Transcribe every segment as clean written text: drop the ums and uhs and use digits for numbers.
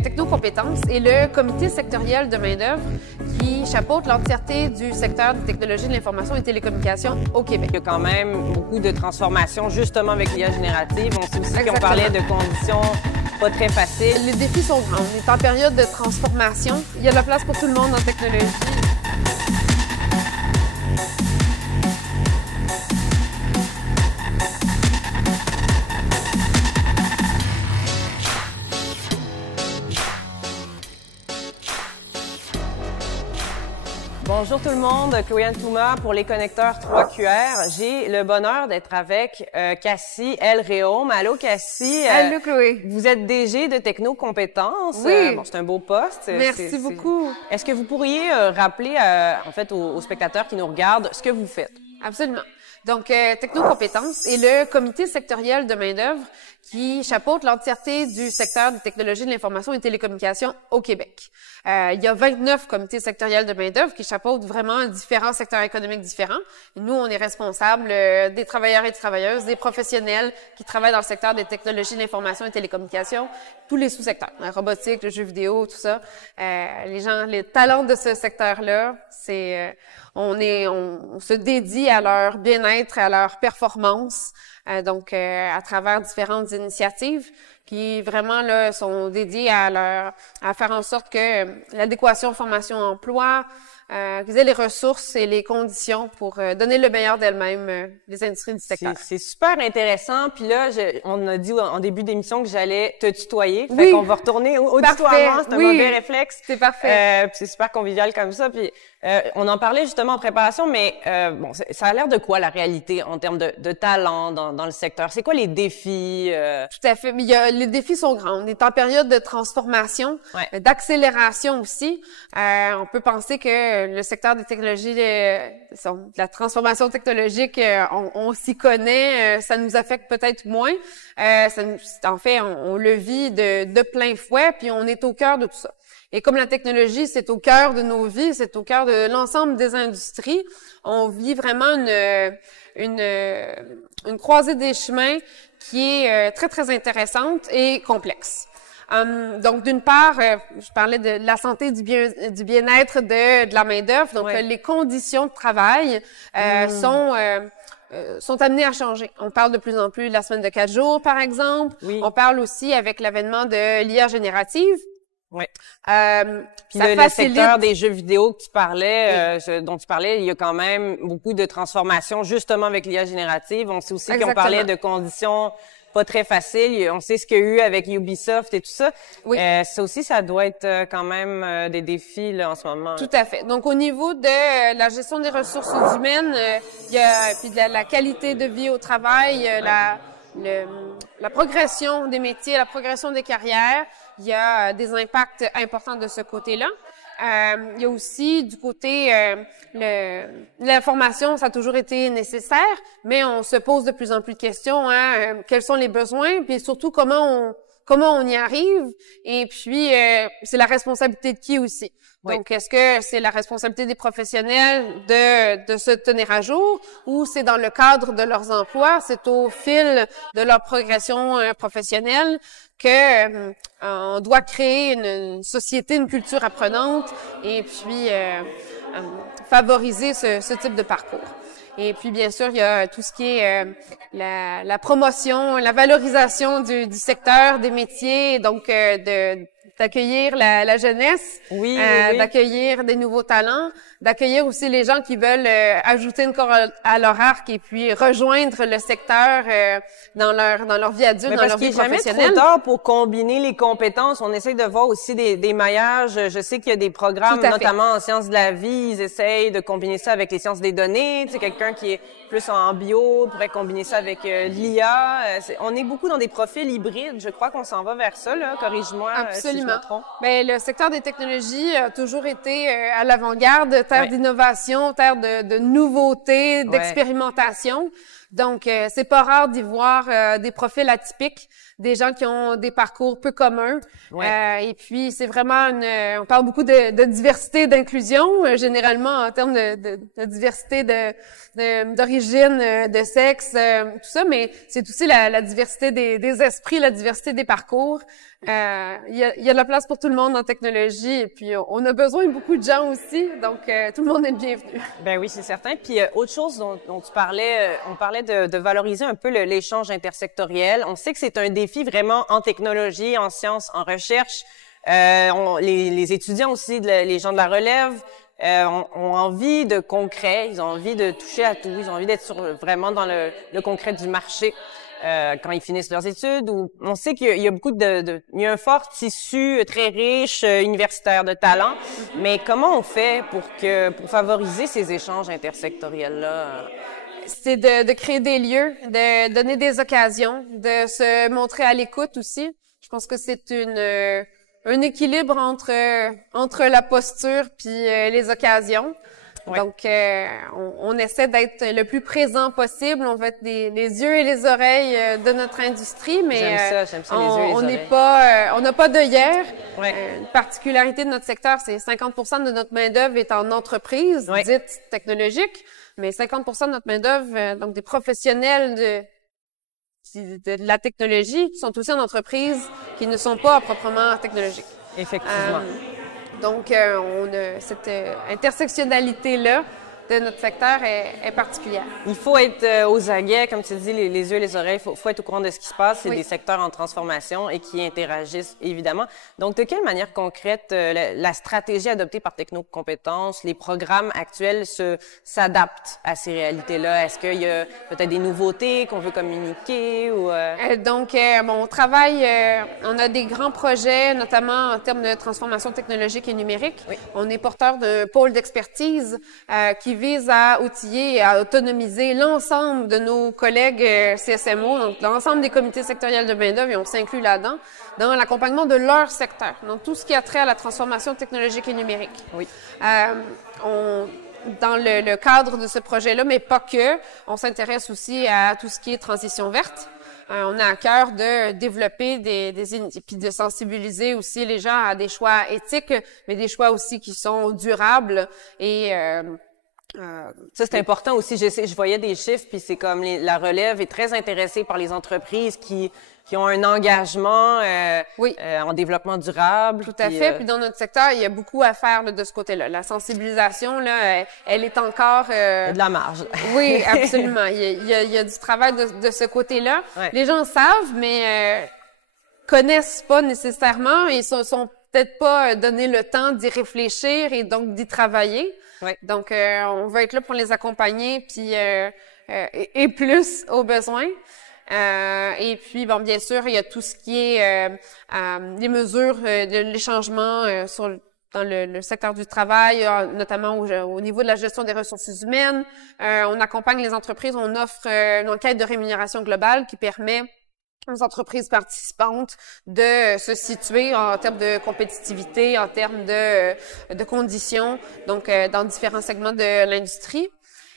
Technocompétences est le comité sectoriel de main-d'œuvre qui chapeaute l'entièreté du secteur des technologies de l'information et télécommunications au Québec. Il y a quand même beaucoup de transformations justement avec l'IA générative. On sait aussi qu'on parlait de conditions pas très faciles. Les défis sont grands. On est en période de transformation. Il y a de la place pour tout le monde en technologie. Bonjour tout le monde, Chloé Touma pour les connecteurs 3QR. J'ai le bonheur d'être avec Cassie El-Réaume. Allô Cassie. Allô Chloé. Vous êtes DG de Technocompétences. Oui. Bon, c'est un beau poste. Merci beaucoup. Est-ce que vous pourriez rappeler en fait aux spectateurs qui nous regardent ce que vous faites? Absolument. Donc, Technocompétences est le comité sectoriel de main-d'œuvre qui chapeaute l'entièreté du secteur des technologies de l'information et télécommunications au Québec. Il y a 29 comités sectoriels de main-d'œuvre qui chapeautent vraiment différents secteurs économiques différents. Et nous, on est responsable des travailleurs et des travailleuses, des professionnels qui travaillent dans le secteur des technologies de l'information et télécommunications, tous les sous-secteurs, la robotique, le jeu vidéo, tout ça. Les talents de ce secteur-là, c'est on se dédie à leur bien-être, à leur performance, donc à travers différentes initiatives qui vraiment là sont dédiées à faire en sorte que l'adéquation formation-emploi, qu'ils aient les ressources et les conditions pour donner le meilleur d'elles-mêmes, les industries du secteur. C'est super intéressant. Puis là, on a dit en début d'émission que j'allais te tutoyer. Oui. Fait qu'on va retourner au tutoiement. C'est un mauvais réflexe. C'est parfait. C'est super convivial comme ça. Puis on en parlait justement en préparation, mais bon, ça a l'air de quoi la réalité en termes de talent dans le secteur? C'est quoi les défis? Tout à fait. Mais les défis sont grands. On est en période de transformation, d'accélération aussi. On peut penser que le secteur des technologies, de la transformation technologique, on s'y connaît, ça nous affecte peut-être moins. En fait, on le vit de plein fouet, puis on est au cœur de tout ça. Et comme la technologie, c'est au cœur de nos vies, c'est au cœur de l'ensemble des industries, on vit vraiment une croisée des chemins qui est très, très intéressante et complexe. Donc, d'une part, je parlais de la santé, du bien-être de la main-d'œuvre. Donc, les conditions de travail sont amenées à changer. On parle de plus en plus de la semaine de 4 jours, par exemple. Oui. On parle aussi avec l'avènement de l'IA générative. Oui. Puis ça le secteur des jeux vidéo que tu parlais, dont tu parlais, il y a quand même beaucoup de transformations justement avec l'IA générative. On sait aussi qu'on parlait de conditions pas très faciles. On sait ce qu'il y a eu avec Ubisoft et tout ça. Oui. Ça aussi, ça doit être quand même des défis là, en ce moment. Tout à fait. Donc, au niveau de la gestion des ressources humaines, il y a puis de la qualité de vie au travail, la progression des métiers, la progression des carrières. Il y a des impacts importants de ce côté-là. Il y a aussi du côté l'information, ça a toujours été nécessaire, mais on se pose de plus en plus de questions. Quels sont les besoins, puis surtout comment on y arrive. Et puis c'est la responsabilité de qui aussi. Oui. Donc, est-ce que c'est la responsabilité des professionnels de se tenir à jour ou c'est dans le cadre de leurs emplois, c'est au fil de leur progression professionnelle que on doit créer une société, une culture apprenante et puis favoriser ce type de parcours. Et puis, bien sûr, il y a tout ce qui est la promotion, la valorisation du secteur, des métiers, donc d'accueillir la jeunesse, oui. d'accueillir des nouveaux talents, d'accueillir aussi les gens qui veulent ajouter une corde à leur arc et puis rejoindre le secteur dans leur vie adulte, dans leur vie professionnelle. Parce qu'il n'est jamais trop tard pour combiner les compétences. On essaye de voir aussi des maillages. Je sais qu'il y a des programmes, notamment en sciences de la vie, ils essayent de combiner ça avec les sciences des données. Tu sais, quelqu'un qui est plus en bio pourrait combiner ça avec l'IA. On est beaucoup dans des profils hybrides. Je crois qu'on s'en va vers ça, là. Corrige-moi si je me trompe. Ben, le secteur des technologies a toujours été à l'avant-garde, terre d'innovation, terre de nouveautés, d'expérimentation. Donc, c'est pas rare d'y voir des profils atypiques, des gens qui ont des parcours peu communs. Ouais. Et puis, c'est vraiment on parle beaucoup de diversité, d'inclusion, généralement en termes de diversité d'origine, de sexe, tout ça, mais c'est aussi la diversité des esprits, la diversité des parcours. Il y a de la place pour tout le monde en technologie, et puis on a besoin de beaucoup de gens aussi, donc tout le monde est bienvenu. Ben oui, c'est certain. Puis autre chose dont tu parlais, on parlait de valoriser un peu l'échange intersectoriel. On sait que c'est un défi vraiment en technologie, en sciences, en recherche. Les étudiants aussi, les gens de la relève, ont envie de concret, ils ont envie de toucher à tout, ils ont envie d'être vraiment dans le concret du marché. Quand ils finissent leurs études, ou on sait qu'il y a beaucoup il y a un fort tissu très riche universitaire de talent, mais comment on fait pour favoriser ces échanges intersectoriels-là? C'est de créer des lieux, de donner des occasions, de se montrer à l'écoute aussi. Je pense que c'est un équilibre entre la posture puis les occasions. Ouais. Donc, on essaie d'être le plus présent possible. On va être les yeux et les oreilles de notre industrie, mais j'aime ça, les yeux et les oreilles. On n'a pas d'œillères. Ouais. Une particularité de notre secteur, c'est 50% de notre main-d'œuvre est en entreprise, ouais, dite technologique, mais 50% de notre main-d'œuvre, donc des professionnels de la technologie, sont aussi en entreprise qui ne sont pas proprement technologiques. Effectivement. Donc, cette intersectionnalité-là de notre secteur est particulière. Il faut être aux aguets, comme tu dis, les yeux et les oreilles. Il faut être au courant de ce qui se passe. C'est oui, des secteurs en transformation et qui interagissent, évidemment. Donc, de quelle manière concrète la stratégie adoptée par Technocompétences, les programmes actuels s'adaptent à ces réalités-là? Est-ce qu'il y a peut-être des nouveautés qu'on veut communiquer? Donc, on travaille, on a des grands projets, notamment en termes de transformation technologique et numérique. Oui. On est porteur d'un pôle d'expertise qui vise à outiller et à autonomiser l'ensemble de nos collègues CSMO, donc l'ensemble des comités sectoriels de main-d'œuvre, et on s'inclut là-dedans, dans l'accompagnement de leur secteur, donc tout ce qui a trait à la transformation technologique et numérique. Oui. Dans le cadre de ce projet-là, mais pas que, on s'intéresse aussi à tout ce qui est transition verte. On a à cœur de développer puis de sensibiliser aussi les gens à des choix éthiques, mais des choix aussi qui sont durables et ça, c'est important aussi. Je voyais des chiffres, puis c'est comme la relève est très intéressée par les entreprises qui ont un engagement oui, en développement durable. Tout à fait. Puis dans notre secteur, il y a beaucoup à faire de ce côté-là. La sensibilisation, là, elle est encore... Il y a de la marge. Oui, absolument. Il y a du travail de ce côté-là. Ouais. Les gens savent, mais connaissent pas nécessairement et sont peut-être pas donné le temps d'y réfléchir et donc d'y travailler. Ouais. Donc, on veut être là pour les accompagner, puis et plus aux besoins. Et puis, bon, bien sûr, il y a tout ce qui est les mesures les changements dans le secteur du travail, notamment au niveau de la gestion des ressources humaines. On accompagne les entreprises, on offre une enquête de rémunération globale qui permet aux entreprises participantes de se situer en termes de compétitivité, en termes de conditions, donc dans différents segments de l'industrie.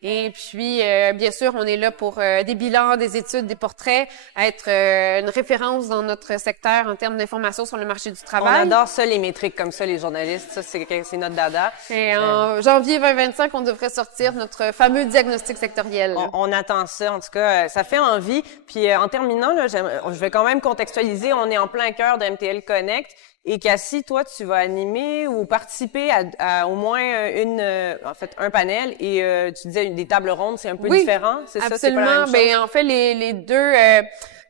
Et puis, bien sûr, on est là pour des bilans, des études, des portraits, être une référence dans notre secteur en termes d'information sur le marché du travail. On adore ça, les métriques comme ça, les journalistes. Ça, c'est notre dada. Et en janvier 2025, on devrait sortir notre fameux diagnostic sectoriel. On attend ça. En tout cas, ça fait envie. Puis, en terminant, là, je vais quand même contextualiser. On est en plein cœur de MTL Connect. Et Cassie, toi, tu vas animer ou participer à au moins un panel et tu disais des tables rondes, c'est un peu différent, c'est ça? Absolument. C'est pas la même chose? Ben, en fait, les deux,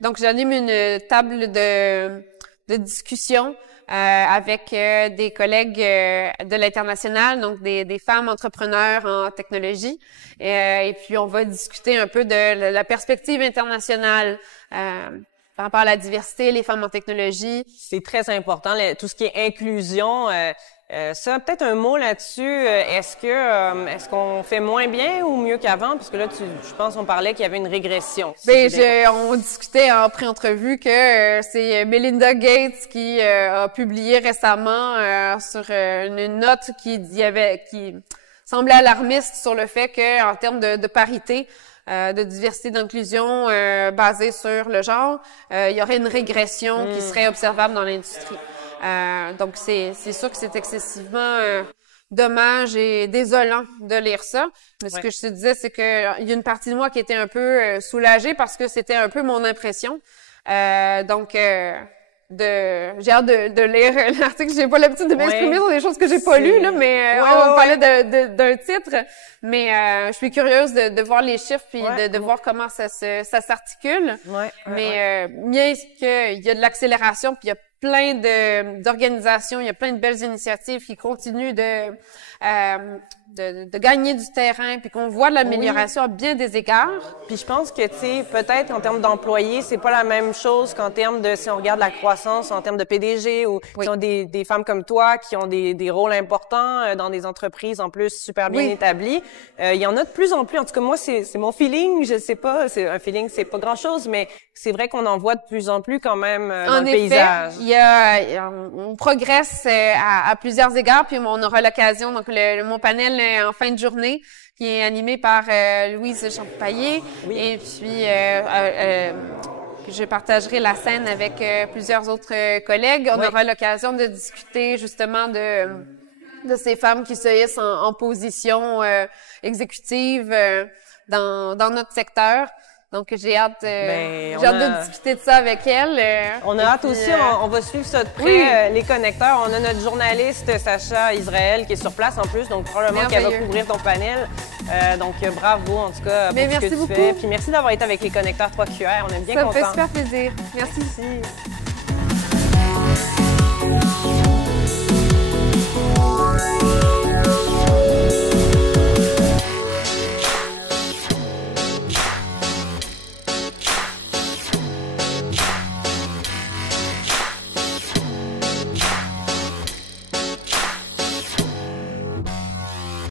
donc j'anime une table de discussion avec des collègues de l'international, donc des femmes entrepreneurs en technologie. Et puis, on va discuter un peu de la perspective internationale par rapport à la diversité, les femmes en technologie. C'est très important, tout ce qui est inclusion. Ça, peut-être un mot là-dessus. Est-ce qu'on fait moins bien ou mieux qu'avant? Parce que là, je pense qu'on parlait qu'il y avait une régression. On discutait en pré-entrevue que c'est Melinda Gates qui a publié récemment sur une note qui semblait alarmiste sur le fait que, en termes de parité, de diversité d'inclusion basée sur le genre, il y aurait une régression qui serait observable dans l'industrie. Donc, c'est sûr que c'est excessivement dommage et désolant de lire ça. Mais ce que je te disais, c'est que il y a une partie de moi qui était un peu soulagée parce que c'était un peu mon impression. Donc, j'ai hâte de lire l'article. J'ai pas l'habitude de m'exprimer sur des choses que j'ai pas lues, là, mais on parlait d'un titre. Mais je suis curieuse de voir les chiffres puis de voir comment ça s'articule. Bien qu'il y a de l'accélération puis il y a plein d'organisations, il y a plein de belles initiatives qui continuent de gagner du terrain, puis qu'on voit de l'amélioration à bien des égards. Puis je pense que, tu sais, peut-être en termes d'employés, c'est pas la même chose qu'en termes de, si on regarde la croissance, en termes de PDG, ou qui ont des femmes comme toi, qui ont des rôles importants dans des entreprises, en plus, super bien établies. Il y en a de plus en plus. En tout cas, moi, c'est mon feeling, je sais pas, c'est un feeling, c'est pas grand-chose, mais c'est vrai qu'on en voit de plus en plus quand même dans le paysage. On progresse à plusieurs égards, puis on aura l'occasion, donc mon panel en fin de journée, qui est animé par Louise Champaillé, et puis je partagerai la scène avec plusieurs autres collègues. On aura l'occasion de discuter justement de ces femmes qui se hissent en position exécutive dans notre secteur. Donc, j'ai hâte de discuter de ça avec elle. On a hâte aussi, on va suivre ça de près, les connecteurs. On a notre journaliste Sacha Israël qui est sur place en plus, donc probablement qu'elle va couvrir ton panel. Donc, bravo en tout cas pour ce que tu fais. Puis merci d'avoir été avec les connecteurs 3QR, on est bien contents. Ça me fait super plaisir. Merci.